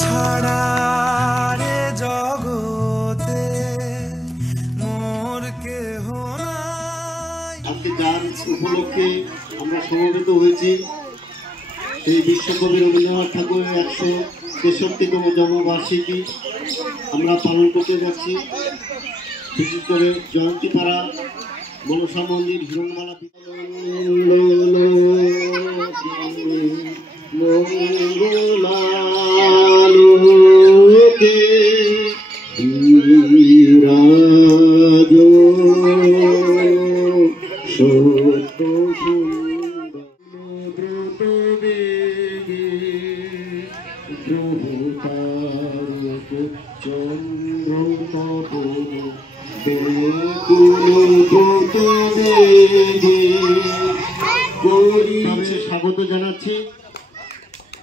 ছাড়া রে জগতে মোর কেহ নাই। আজকে যার উপলক্ষে আমরা সমবেত হয়েছি এই বিশ্বকবি রবীন্দ্রনাথ ঠাকুরের 163তম জন্মবার্ষিকী আমরা পালন করতে যাচ্ছি। বিশেষ করে জয়ন্তীপাড়া মনসা মন্দির হিরণমালা মঙ্গলালোকে বিরাজ সত্য সুন্দর দ্রুত বেগে গ্রহতারক চন্দ্র তপন স্বাগত জানাচ্ছি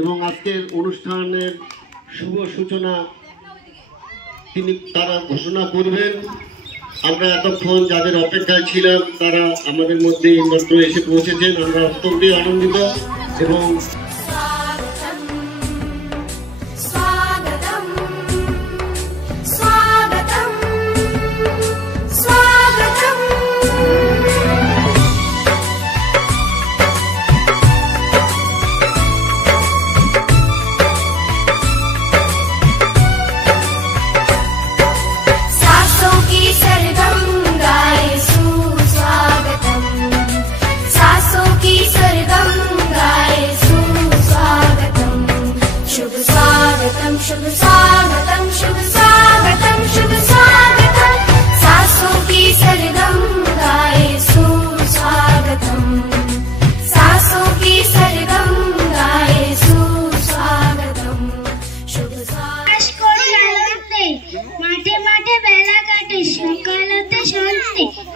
এবং আজকের অনুষ্ঠানের শুভ সূচনা তারা ঘোষণা করবেন। আমরা এতক্ষণ যাদের অপেক্ষায় ছিলাম তারা আমাদের মধ্যে মাত্র এসে পৌঁছেছেন। আমরা অত্যন্ত আনন্দিত এবং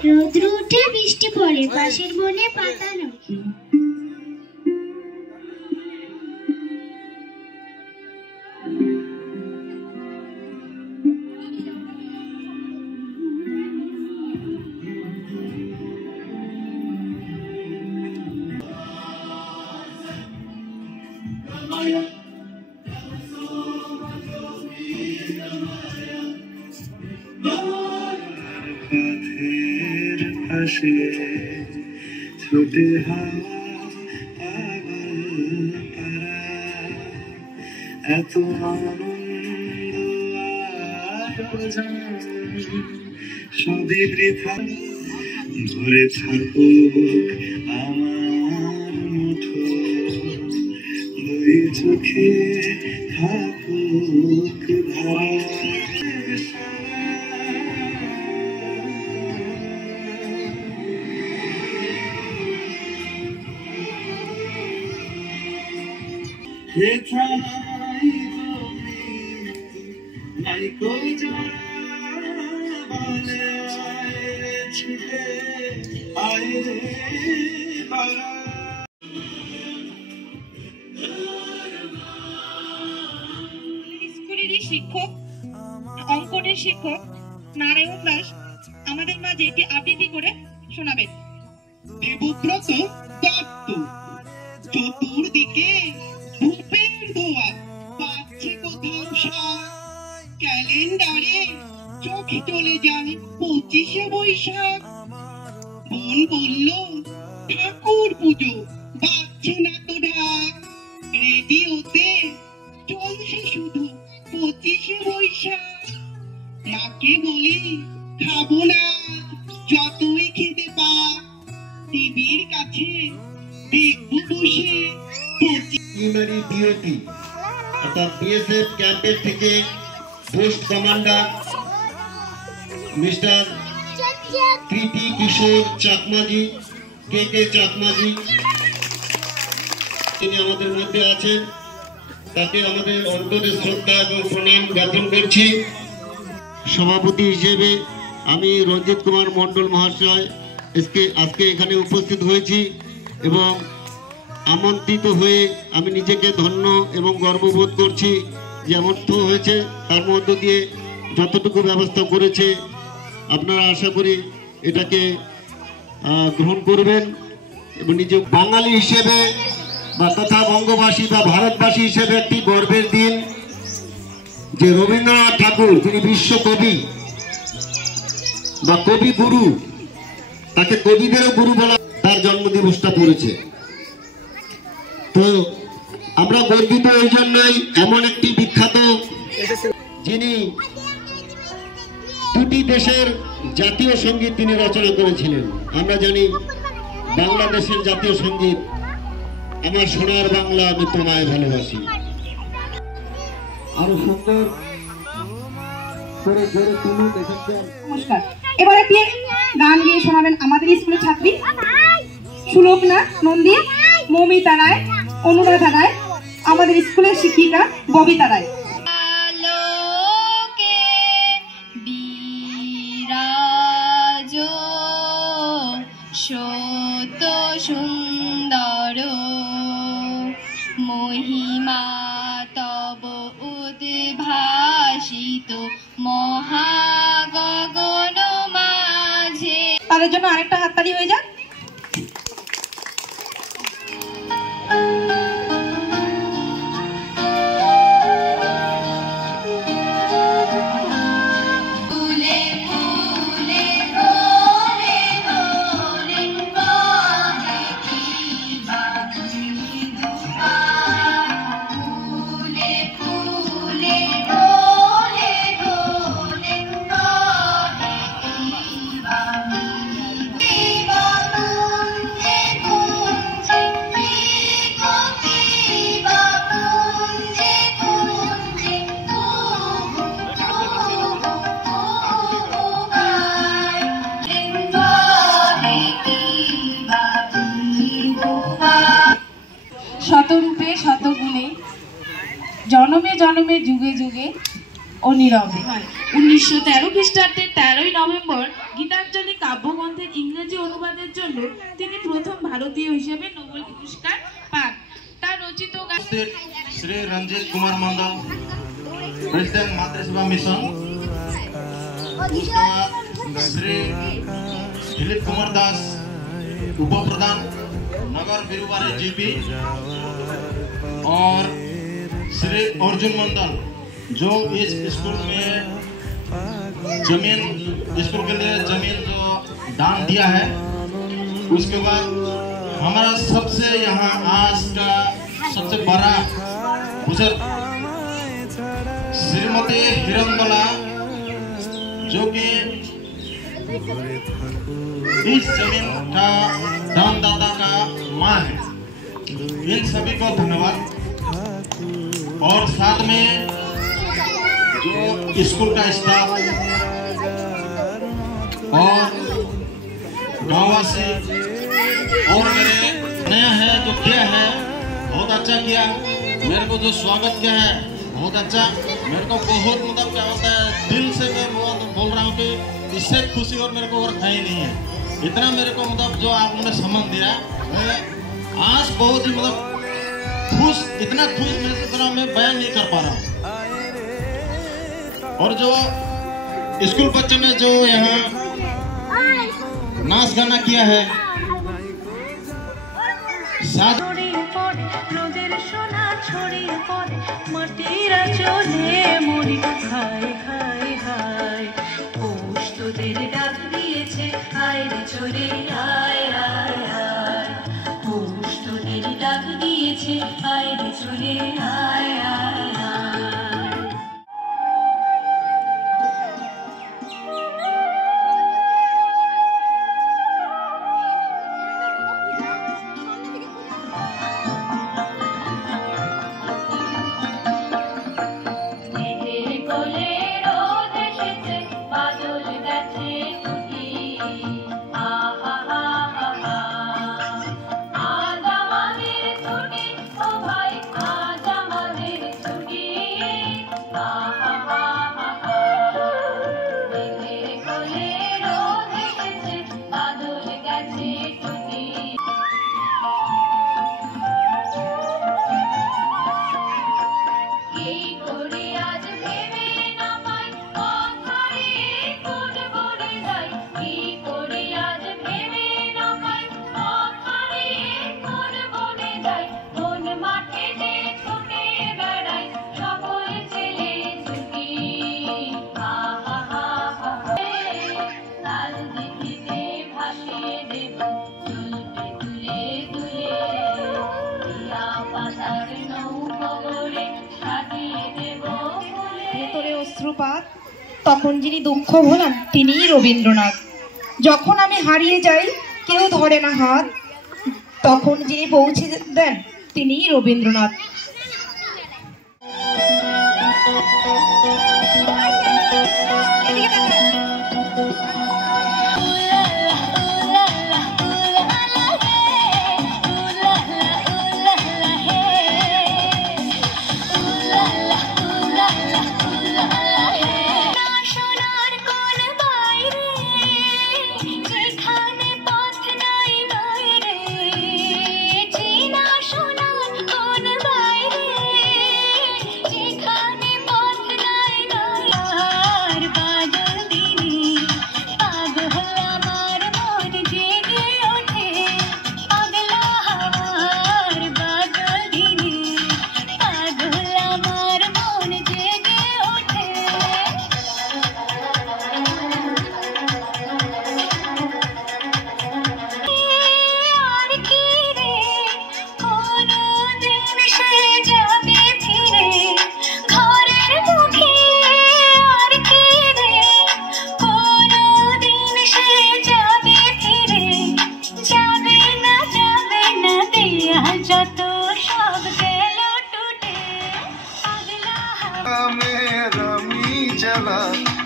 রোদ্র উঠে বৃষ্টি পড়ে পাশের বনে পাতা নড়ে। ছুটে এত আনন্দ সবই বৃথা ঘুরে থাকুক আমার মুঠো দুই চোখে থাকুক ধারা। শিক্ষক অঙ্কনের শিক্ষক নারায়ণ দাস আমাদের মাঝে একটি আবৃত্তি করে শোনাবেন। দেবব্রত দত্ত চতুর্দিকে ধূপের ধোয়া পাচ্ছে কোথাও ক্যালেন্ডারে চোখে চলে যায় 25শে বৈশাখ। বোন বলল ঠাকুর পুজো বাজছে না তো ঢাক, রেডিওতে চলছে শুধু 25শে বৈশাখ। মাকে বলি খাবো না যতই খেতে পাক, টিভির কাছে দেখবো বসে প্রাইমারি ডিওটি অর্থাৎ বিএসএফ ক্যাম্পের থেকে পোস্ট কমান্ডার মিস্টার কৃতি কিশোর চাকমাজি কে চাকমাজি তিনি আমাদের মধ্যে আছেন। তাকে আমাদের অন্তরের শ্রদ্ধা এবং প্রণাম জ্ঞাপন করছি। সভাপতি হিসেবে আমি রঞ্জিত কুমার মণ্ডল মহাশয় আজকে এখানে উপস্থিত হয়েছি এবং আমন্ত্রিত হয়ে আমি নিজেকে ধন্য এবং গর্ববোধ করছি। যেমন তো হয়েছে তার মধ্য দিয়ে যতটুকু ব্যবস্থা করেছে আপনারা আশা করি এটাকে গ্রহণ করবেন এবং নিজে বাঙালি হিসেবে বা তথা বঙ্গবাসী বা ভারতবাসী হিসেবে একটি গর্বের দিন। যে রবীন্দ্রনাথ ঠাকুর তিনি বিশ্বকবি বা কবি গুরু, তাকে কবিদেরও গুরু বলা, তার জন্মদিবসটা পড়েছে। তো আমরা গর্বিত এই জন্যই, এমন একটি বিখ্যাত যিনি দুটি দেশের জাতীয় সঙ্গীত তিনি রচনা করেছিলেন। আমরা জানি বাংলাদেশের জাতীয় সঙ্গীত আমার সোনার বাংলা আমি তোমায় ভালোবাসি। আরো সুন্দর করে গড়ে তুলুন এখানকার। নমস্কার। এবার একটি গান গিয়ে শোনাবেন আমাদের স্কুলের ছাত্রী সুলোকনা নন্দী, মৌমিতা রায়, অনুরাধা রায়, আমাদের স্কুলের শিক্ষিকা ববিতা রায়। সত সুন্দর মহিমা তব উদ্ভাসিত মহাগগন মাঝে। তাদের জন্য আরেকটা হাততালি হয়ে যাক। শতরূপে শতগুণে জনমে জনমে যুগে যুগে অনিরবে। 1913 খ্রিস্টাব্দের 13ই নভেম্বর গীতাঞ্জলি কাব্যগ্রন্থের ইংরেজি অনুবাদের জন্য তিনি প্রথম ভারতীয় হিসেবে নোবেল পুরস্কার পান। তার রচিত গান श्री रंजीत कुमार मंडल, प्रेसिडेंट मातृसेवा मिशन। उसके बाद श्री दिलीप कुमार दास, उप प्रधान नगर बिरुबारी जीपी, और श्री अर्जुन मंडल जो इस स्कूल में जमीन, स्कूल के लिए जमीन जो दान दिया है। उसके बाद हमारा सबसे यहाँ आज का सबसे बड़ा बुजुर्ग श्रीमती हिरनबला जो कि इस जमीन का दानदाता का माँ है। इन सभी को धन्यवाद। और साथ में जो स्कूल का स्टाफ और गांववासी और मेरे नया है जो किया है बहुत अच्छा किया। मेरे को जो स्वागत किया है बहुत अच्छा। मेरे को बहुत मतलब क्या होता है, दिल से मैं बोल रहा हूँ कि इससे खुशी और मेरे को और कहीं नहीं है। इतना मेरे को मतलब जो आपने सम्मान दिया, मैं आज बहुत ही मतलब खुश, इतना खुश मेरे से तरह मैं बयान नहीं कर पा रहा हूँ। और जो स्कूल बच्चों ने जो यहाँ नाच गाना किया है साथ ছড়িয়ে পড়ে মাটিরা চলে মরি হায় হায় হায়। পৌষ তোদের ডাক দিয়েছে আয় রে চলে আয় আয় আয়। পৌষ তোদের ডাক দিয়েছে আয় রে চলে আয় আয় আয়। অশ্রুপাত, তখন যিনি দুঃখ ভোলান তিনিই রবীন্দ্রনাথ। যখন আমি হারিয়ে যাই কেউ ধরে না হাত, তখন যিনি পৌঁছে দেন তিনিই রবীন্দ্রনাথ।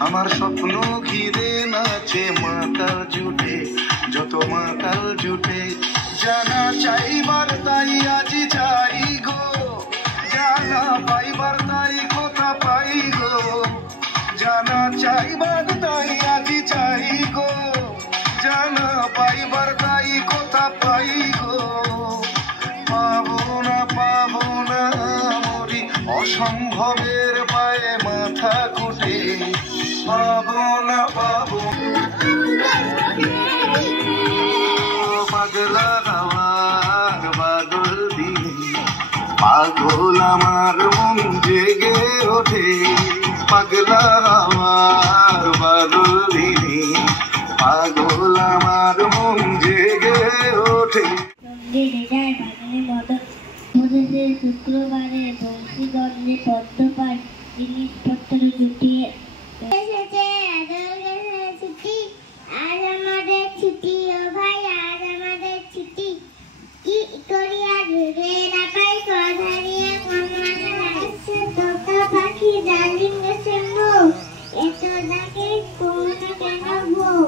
আমার স্বপ্ন ঘিরে নাচে মাতাল জুটে, যত মাতাল জুটে। জানা চাইবার তাই আজি চাই গো, জানা পাইবার তাই কথা পাই গো। জানা চাইবার তাই আজি চাই গো, জানা পাইবার তাই কথা পাই গো। পাবো না মরি অসম্ভবের পায়ে মাথা কুটে। পাবো না পাগলা আমার পাগল দিনে, পাগল আমার মন জেগে ওঠে। পাগলা আমার পাগল দিনে, পাগল আমার মন জেগে ওঠে। শুক্রবারে বংশীগঞ্জে পদ্ম পাই জিনিসপত্র জুটিয়ে ছুটি। আজ আমাদের ছুটি ও ভাই, আজ আমাদের ছুটি। কি করিয়া ঘুরে না পাই হারিয়ে তোকা পাখি ডালিম গাছের বউ, এত ডাকে কোন কেন বউ।